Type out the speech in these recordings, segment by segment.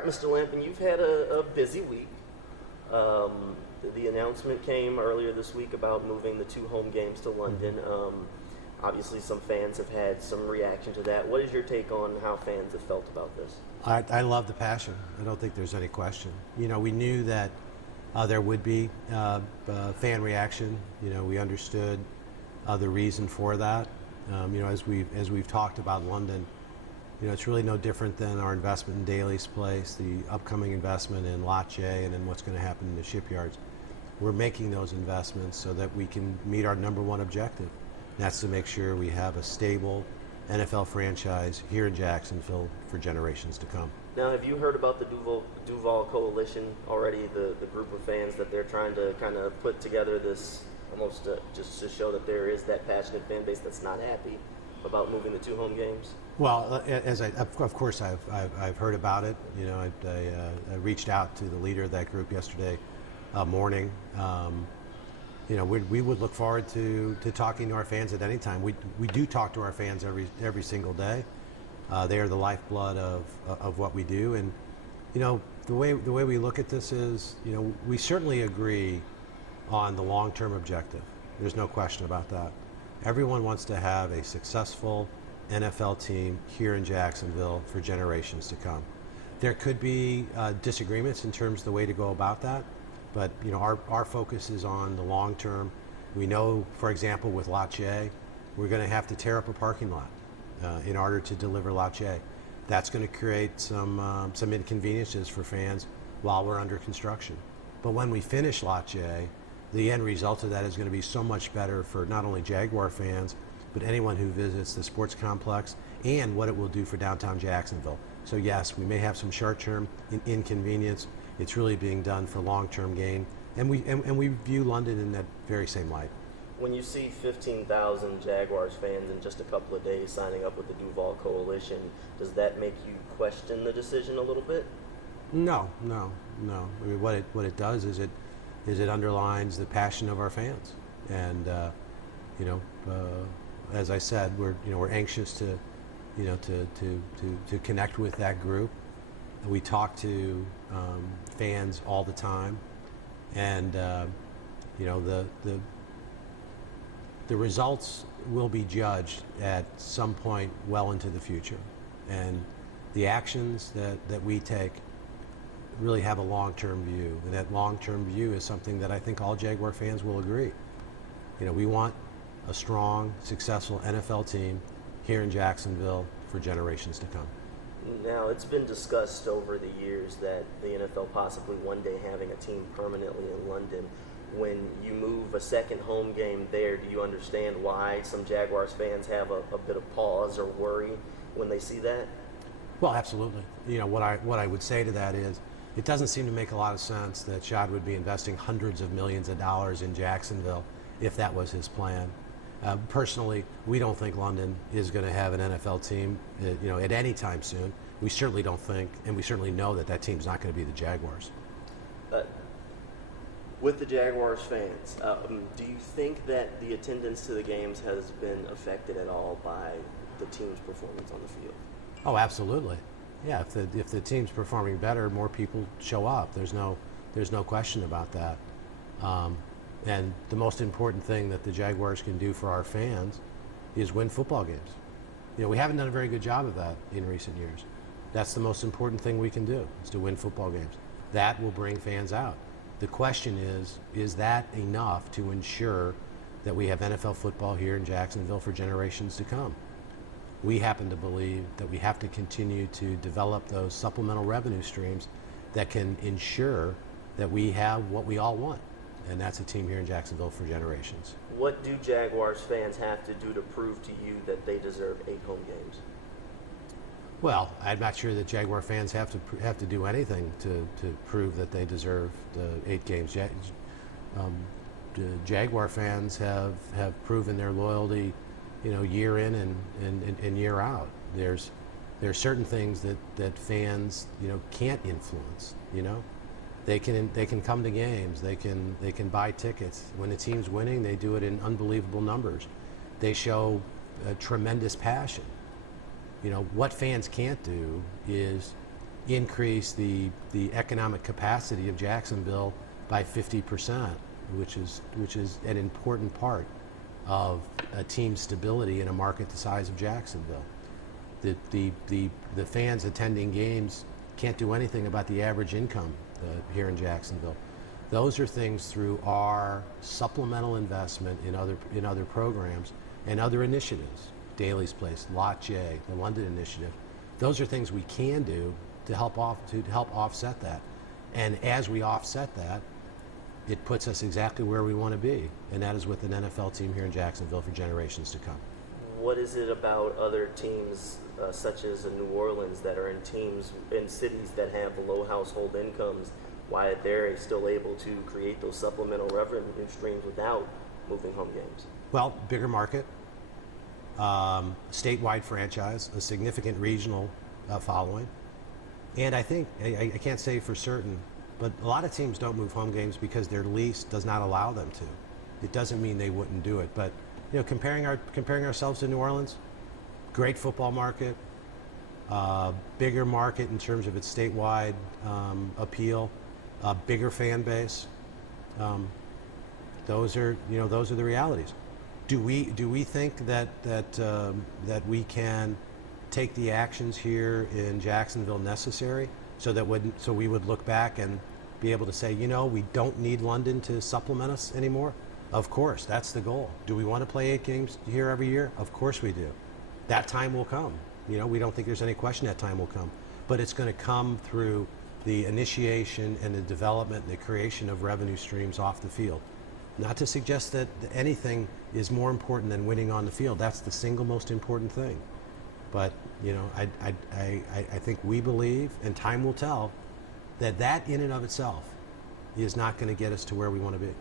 right, Mr. Lampin, you've had a busy week. The announcement came earlier this week about moving the 2 home games to London. Obviously, some fans have had some reaction to that. What is your take on how fans have felt about this? I love the passion. I don't think there's any question. You know, we knew that there would be fan reaction. You know, we understood the reason for that. You know, as we've talked about London, you know, it's really no different than our investment in Daly's Place, the upcoming investment in Lot J, and then what's going to happen in the shipyards. We're making those investments so that we can meet our #1 objective. And that's to make sure we have a stable NFL franchise here in Jacksonville for generations to come. Now, have you heard about the Duval Coalition already, the group of fans that they're trying to kind of put together this almost just to show that there is that passionate fan base that's not happy about moving the 2 home games? Well, of course I've heard about it. You know, I reached out to the leader of that group yesterday morning. You know, we would look forward to talking to our fans at any time. We do talk to our fans every single day. They are the lifeblood of what we do, and you know, the way we look at this is, you know, we certainly agree on the long-term objective. There's no question about that. Everyone wants to have a successful NFL team here in Jacksonville for generations to come. There could be disagreements in terms of the way to go about that, but you know, our focus is on the long term. We know, for example, with Lot J, we're going to have to tear up a parking lot in order to deliver Lot J. That's going to create some inconveniences for fans while we're under construction. But when we finish Lot J, the end result of that is going to be so much better for not only Jaguar fans, but anyone who visits the sports complex, and what it will do for downtown Jacksonville. So yes, we may have some short-term inconvenience. It's really being done for long-term gain, and we view London in that very same light. When you see 15,000 Jaguars fans in just a couple of days signing up with the Duval Coalition, does that make you question the decision a little bit? No. I mean, what it does is it underlines the passion of our fans, and you know, as I said, we're anxious to connect with that group. We talk to fans all the time, and you know, the results will be judged at some point well into the future, and the actions that we take really have a long-term view, and that long-term view is something that I think all Jaguar fans will agree. You know, we want a strong, successful NFL team here in Jacksonville for generations to come. Now, it's been discussed over the years that the NFL possibly one day having a team permanently in London. When you move a second home game there, do you understand why some Jaguars fans have a bit of pause or worry when they see that? Well, absolutely. You know, what I would say to that is, it doesn't seem to make a lot of sense that Shad would be investing hundreds of millions of dollars in Jacksonville if that was his plan. Personally, we don't think London is going to have an NFL team, you know, at any time soon. We certainly don't think, and we certainly know that team's not going to be the Jaguars. With the Jaguars fans, do you think that the attendance to the games has been affected at all by the team's performance on the field? Oh, absolutely. Yeah, if the team's performing better, more people show up. There's no question about that. And the most important thing that the Jaguars can do for our fans is win football games. You know, we haven't done a very good job of that in recent years. That's the most important thing we can do, is to win football games. That will bring fans out. The question is that enough to ensure that we have NFL football here in Jacksonville for generations to come? We happen to believe that we have to continue to develop those supplemental revenue streams that can ensure that we have what we all want, and that's a team here in Jacksonville for generations. What do Jaguars fans have to do to prove to you that they deserve 8 home games? Well, I'm not sure that Jaguar fans have to do anything to prove that they deserve the 8 games. The Jaguar fans have proven their loyalty, you know, year in and year out. There's certain things that fans, you know, can't influence. You know, they can come to games, they can buy tickets. When the team's winning, they do it in unbelievable numbers. They show a tremendous passion. You know, what fans can't do is increase the economic capacity of Jacksonville by 50%, which is an important part of a team's stability in a market the size of Jacksonville. The fans attending games can't do anything about the average income here in Jacksonville. Those are things through our supplemental investment in other programs and other initiatives. Daly's Place, Lot J, the London Initiative. Those are things we can do to help offset that. And as we offset that, it puts us exactly where we want to be, and that is with an NFL team here in Jacksonville for generations to come. What is it about other teams, such as in New Orleans, that are in cities that have low household incomes, why they're still able to create those supplemental revenue streams without moving home games? Well, bigger market, statewide franchise, a significant regional following, and I think, I can't say for certain, but a lot of teams don't move home games because their lease does not allow them to. It doesn't mean they wouldn't do it, but comparing ourselves to New Orleans, great football market, bigger market in terms of its statewide appeal, bigger fan base. Those are the realities. Do we think that we can take the actions here in Jacksonville necessary so we would look back and be able to say, we don't need London to supplement us anymore? Of course, that's the goal. Do we want to play 8 games here every year? Of course we do. That time will come. We don't think there's any question that time will come. But it's going to come through the initiation and the development and the creation of revenue streams off the field. Not to suggest that anything is more important than winning on the field. That's the single most important thing. But, I think we believe, and time will tell, that in and of itself is not going to get us to where we want to be.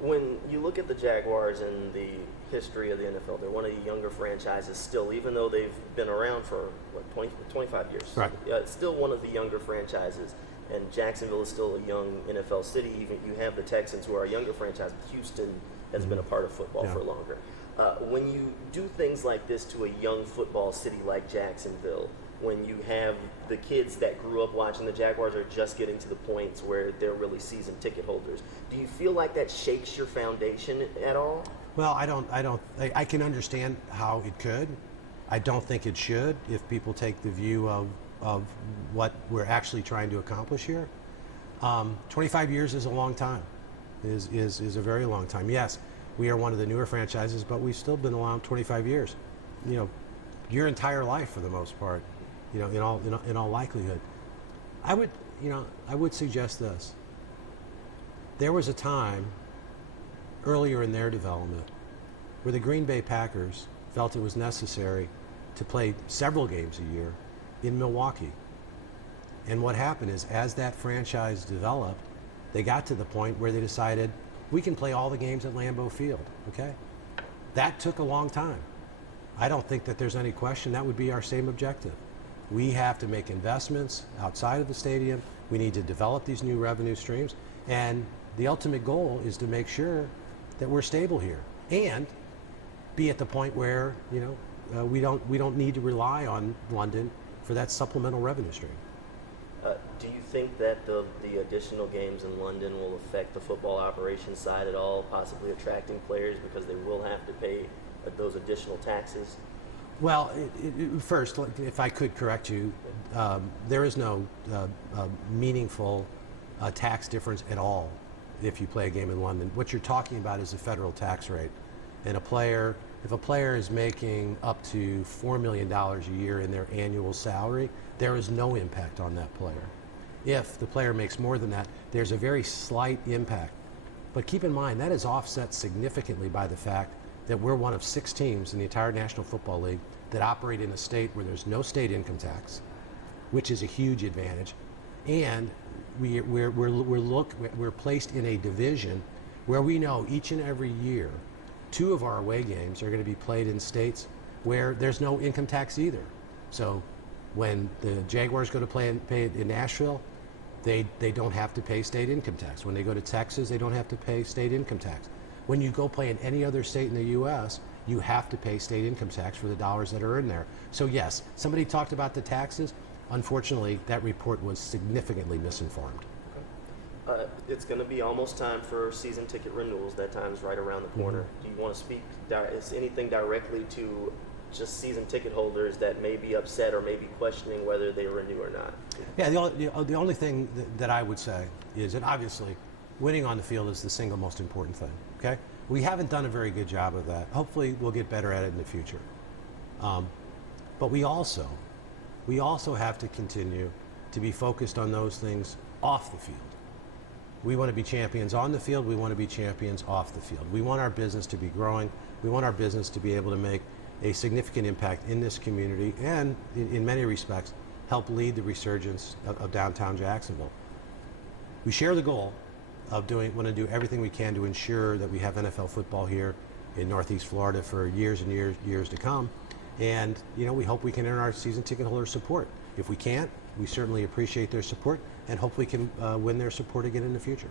When you look at the Jaguars and the history of the NFL, they're one of the younger franchises still, even though they've been around for, 25 years. Right. It's still one of the younger franchises, and Jacksonville is still a young NFL city. Even you have the Texans, who are a younger franchise, but Houston has been a part of football for longer. When you do things like this to a young football city like Jacksonville, when you have the kids that grew up watching the Jaguars are just getting to the points where they're really season ticket holders, do you feel like that shakes your foundation at all? Well, I can understand how it could. I don't think it should if people take the view of what we're actually trying to accomplish here. 25 years is a long time, is a very long time. Yes, we are one of the newer franchises, but we've still been around 25 years. Your entire life for the most part, in all likelihood. I would suggest this. There was a time earlier in their development where the Green Bay Packers felt it was necessary to play several games a year in Milwaukee. And what happened is, as that franchise developed, they got to the point where they decided, we can play all the games at Lambeau Field, okay? That took a long time. I don't think that there's any question that would be our same objective. We have to make investments outside of the stadium. We need to develop these new revenue streams. And the ultimate goal is to make sure that we're stable here and be at the point where, we don't need to rely on London for that supplemental revenue stream. Do you think that the additional games in London will affect the football operations side at all, possibly attracting players because they will have to pay those additional taxes? Well, first, if I could correct you, there is no meaningful tax difference at all if you play a game in London. What you're talking about is the federal tax rate. And if a player is making up to $4 million a year in their annual salary, there is no impact on that player. If the player makes more than that, there's a very slight impact. But keep in mind, that is offset significantly by the fact that we're one of 6 teams in the entire National Football League that operate in a state where there's no state income tax, which is a huge advantage. And we're placed in a division where we know each and every year 2 of our away games are going to be played in states where there's no income tax either. So when the Jaguars go to play in Nashville, they don't have to pay state income tax. When they go to Texas, they don't have to pay state income tax. When you go play in any other state in the U.S., you have to pay state income tax for the dollars that are in there. So yes, somebody talked about the taxes. Unfortunately, that report was significantly misinformed. It's going to be almost time for season ticket renewals. That time's right around the corner. Do you want to speak? Is anything directly to just season ticket holders that may be upset or may be questioning whether they renew or not? Yeah, the only thing that I would say is that obviously winning on the field is the single most important thing. Okay, we haven't done a very good job of that. Hopefully, we'll get better at it in the future. But we also have to continue to be focused on those things off the field. We want to be champions on the field. We want to be champions off the field. We want our business to be growing. We want our business to be able to make a significant impact in this community and, in many respects, help lead the resurgence of downtown Jacksonville. We share the goal of want to do everything we can to ensure that we have NFL football here in Northeast Florida for years and years to come. And, we hope we can earn our season ticket holder support. If we can't, we certainly appreciate their support and hope we can win their support again in the future.